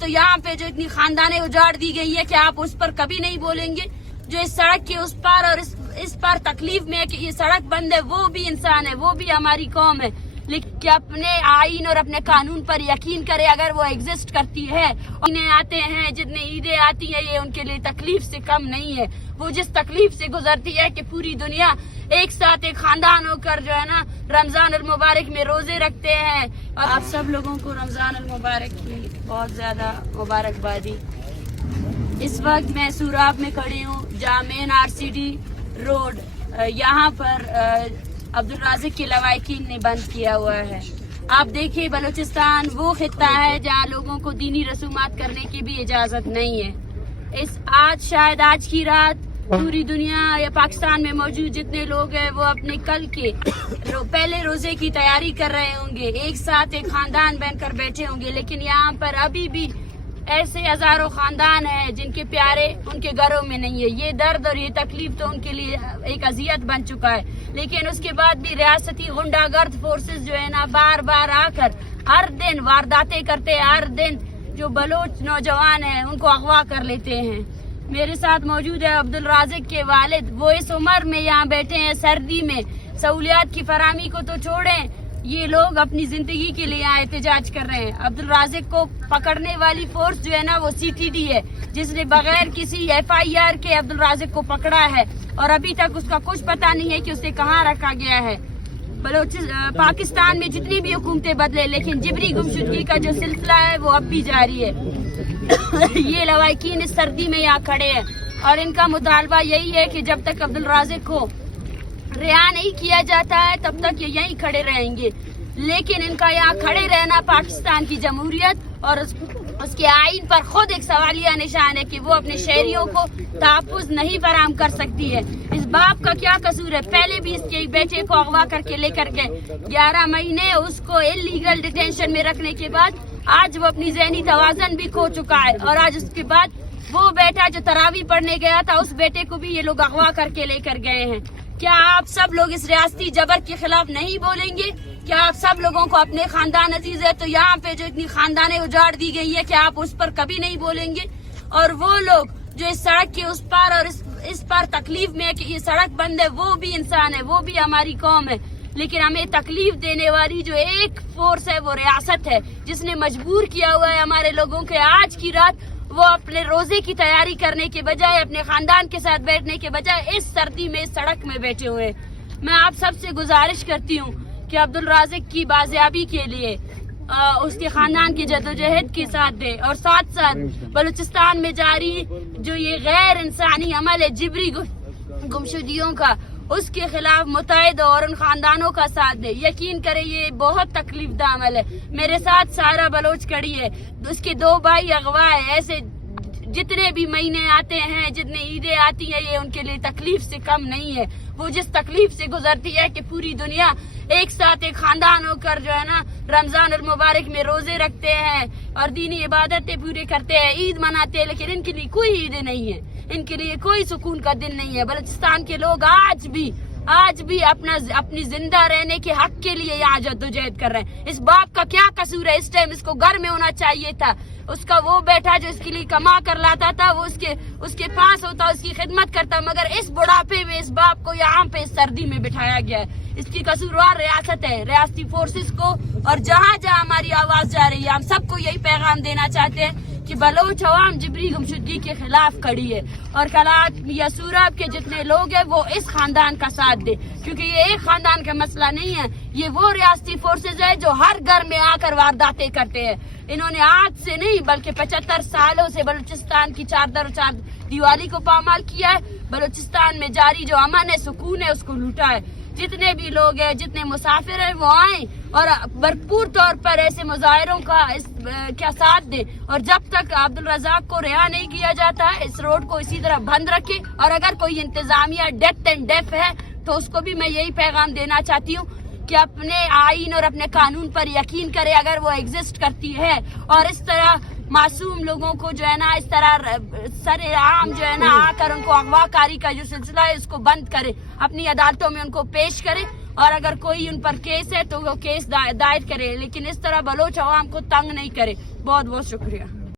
تو یہاں پہ جو اتنی خاندانیں اجاڑ دی گئی ہے کہ آپ اس پر کبھی نہیں بولیں گے. جو اس سڑک کے اس پار اور اس پار تکلیف میں ہے کہ یہ سڑک بند ہے، وہ بھی انسان ہے، وہ بھی ہماری قوم ہے. لیکن کہ اپنے آئین اور اپنے قانون پر یقین کرے اگر وہ ایگزسٹ کرتی ہے. عیدیں آتے ہیں، جتنے عیدیں آتی ہیں یہ ان کے لیے تکلیف سے کم نہیں ہے. وہ جس تکلیف سے گزرتی ہے کہ پوری دنیا ایک ساتھ ایک خاندان ہو کر جو ہے نا رمضان المبارک میں روزے رکھتے ہیں. اور آپ سب لوگوں کو رمضان المبارک کی بہت زیادہ مبارکبادی. اس وقت میں سوراب میں کھڑی ہوں، جہاں مین RCD روڈ یہاں پر عبدالرازق کے لواحقین نے بند کیا ہوا ہے. آپ دیکھیں بلوچستان وہ خطہ ہے جہاں لوگوں کو دینی رسومات کرنے کی بھی اجازت نہیں ہے. شاید آج کی رات پوری دنیا یا پاکستان میں موجود جتنے لوگ ہیں وہ اپنے کل کے پہلے روزے کی تیاری کر رہے ہوں گے، ایک ساتھ ایک خاندان بن کر بیٹھے ہوں گے. لیکن یہاں پر ابھی بھی ایسے ہزاروں خاندان ہیں جن کے پیارے ان کے گھروں میں نہیں ہے. یہ درد اور یہ تکلیف تو ان کے لیے ایک اذیت بن چکا ہے. لیکن اس کے بعد بھی ریاستی غنڈہ گرد فورسز جو ہے نا بار بار آ کر ہر دن وارداتیں کرتے ہیں. ہر دن جو بلوچ نوجوان ہیں ان کو اغوا کر لیتے ہیں. میرے ساتھ موجود ہے عبدالرازق کے والد. وہ اس عمر میں یہاں بیٹھے ہیں سردی میں. سہولیات کی فراہمی کو تو چھوڑیں، یہ لوگ اپنی زندگی کے لیے یہاں احتجاج کر رہے ہیں. عبدالرازق کو پکڑنے والی فورس جو ہے نا وہ CTD ہے، جس نے بغیر کسی FIR کے عبدالرازق کو پکڑا ہے اور ابھی تک اس کا کچھ پتہ نہیں ہے کہ اسے کہاں رکھا گیا ہے. پاکستان میں جتنی بھی حکومتیں بدلے لیکن جبری گمشدگی کا جو سلسلہ ہے وہ اب بھی جاری ہے. یہ لواحقین اس سردی میں یہاں کھڑے ہیں اور ان کا مطالبہ یہی ہے کہ جب تک عبدالرازق کو رہا نہیں کیا جاتا ہے تب تک یہ یہیں کھڑے رہیں گے. لیکن ان کا یہاں کھڑے رہنا پاکستان کی جمہوریت اور اس کے آئین پر خود ایک سوالیہ نشان ہے کہ وہ اپنے شہریوں کو تحفظ نہیں فراہم کر سکتی ہے. اس باپ کا کیا قصور ہے؟ پہلے بھی اس کے ایک بیٹے کو اغوا کر کے لے کر گئے، 11 مہینے اس کو انلیگل ڈیٹینشن میں رکھنے کے بعد آج وہ اپنی ذہنی توازن بھی کھو چکا ہے. اور آج اس کے بعد وہ بیٹا جو تراویح پڑھنے گیا تھا اس بیٹے کو بھی یہ لوگ اغوا کر کے لے کر گئے ہیں. کیا آپ سب لوگ اس ریاستی جبر کے خلاف نہیں بولیں گے؟ کیا آپ سب لوگوں کو اپنے خاندان عزیز ہے تو یہاں پہ جو اتنی خاندانیں اجاڑ دی گئی ہے کہ آپ اس پر کبھی نہیں بولیں گے؟ اور وہ لوگ جو اس سڑک کے اس پار اور اس پار تکلیف میں ہے کہ یہ سڑک بند ہے، وہ بھی انسان ہے، وہ بھی ہماری قوم ہے. لیکن ہمیں تکلیف دینے والی جو ایک فورس ہے وہ ریاست ہے، جس نے مجبور کیا ہوا ہے ہمارے لوگوں کے آج کی رات وہ اپنے روزے کی تیاری کرنے کے بجائے اپنے خاندان کے ساتھ بیٹھنے کے بجائے اس سردی میں اس سڑک میں بیٹھے ہوئے. میں آپ سب سے گزارش کرتی ہوں کہ عبدالرازق کی بازیابی کے لیے اس کے خاندان کی جدوجہد کے ساتھ دے اور ساتھ ساتھ بلوچستان میں جاری جو یہ غیر انسانی عمل ہے جبری گمشدگیوں کا اس کے خلاف متحد اور ان خاندانوں کا ساتھ دے. یقین کرے یہ بہت تکلیف دہ عمل ہے. میرے ساتھ سارا بلوچ کڑی ہے، اس کے 2 بھائی اغوا ہے. ایسے جتنے بھی مہینے آتے ہیں، جتنے عیدیں آتی ہیں، یہ ان کے لیے تکلیف سے کم نہیں ہے. وہ جس تکلیف سے گزرتی ہے کہ پوری دنیا ایک ساتھ ایک خاندان ہو کر جو ہے نا رمضان المبارک میں روزے رکھتے ہیں اور دینی عبادتیں پورے کرتے ہیں، عید مناتے ہیں. لیکن ان کے لیے کوئی عید نہیں ہے، ان کے لیے کوئی سکون کا دن نہیں ہے. بلوچستان کے لوگ آج بھی اپنی زندہ رہنے کے حق کے لیے یہاں جدوجہد کر رہے ہیں. اس باپ کا کیا قصور ہے؟ اس ٹائم اس کو گھر میں ہونا چاہیے تھا. اس کا وہ بیٹا جو اس کے لیے کما کر لاتا تھا وہ اس کے پاس ہوتا، اس کی خدمت کرتا، مگر اس بڑھاپے میں اس باپ کو یہاں پہ سردی میں بٹھایا گیا ہے. اس کی قصوروار ریاست ہے، ریاستی فورسز کو. اور جہاں جہاں ہماری آواز جا رہی ہے ہم سب کو یہی پیغام دینا چاہتے ہیں کہ بلوچ عوام جبری گمشدگی کے خلاف کھڑی ہے اور کلات یا سوراب کے جتنے لوگ ہیں وہ اس خاندان کا ساتھ دے، کیونکہ یہ ایک خاندان کا مسئلہ نہیں ہے. یہ وہ ریاستی فورسز ہے جو ہر گھر میں آ کر وارداتیں کرتے ہیں. انہوں نے آج سے نہیں بلکہ 75 سالوں سے بلوچستان کی چادر و چار دیوالی کو پامال کیا ہے. بلوچستان میں جاری جو امن ہے، سکون ہے، اس کو لوٹا ہے. جتنے بھی لوگ ہیں، جتنے مسافر ہیں وہ آئیں اور بھرپور طور پر ایسے مظاہروں کا ساتھ دیں. اور جب تک عبدالرزاق کو رہا نہیں کیا جاتا ہے اس روڈ کو اسی طرح بند رکھے. اور اگر کوئی انتظامیہ ڈیتھ اینڈ ڈیف ہے تو اس کو بھی میں یہی پیغام دینا چاہتی ہوں کہ اپنے آئین اور اپنے قانون پر یقین کرے اگر وہ ایگزسٹ کرتی ہے. اور اس طرح معصوم لوگوں کو جو ہے نا اس طرح سر عام جو ہے نا آ کر ان کو اغوا کاری کا جو سلسلہ ہے اس کو بند کرے، اپنی عدالتوں میں ان کو پیش کرے. اور اگر کوئی ان پر کیس ہے تو وہ کیس دائر کرے، لیکن اس طرح بلوچ عوام کو تنگ نہیں کرے. بہت بہت شکریہ.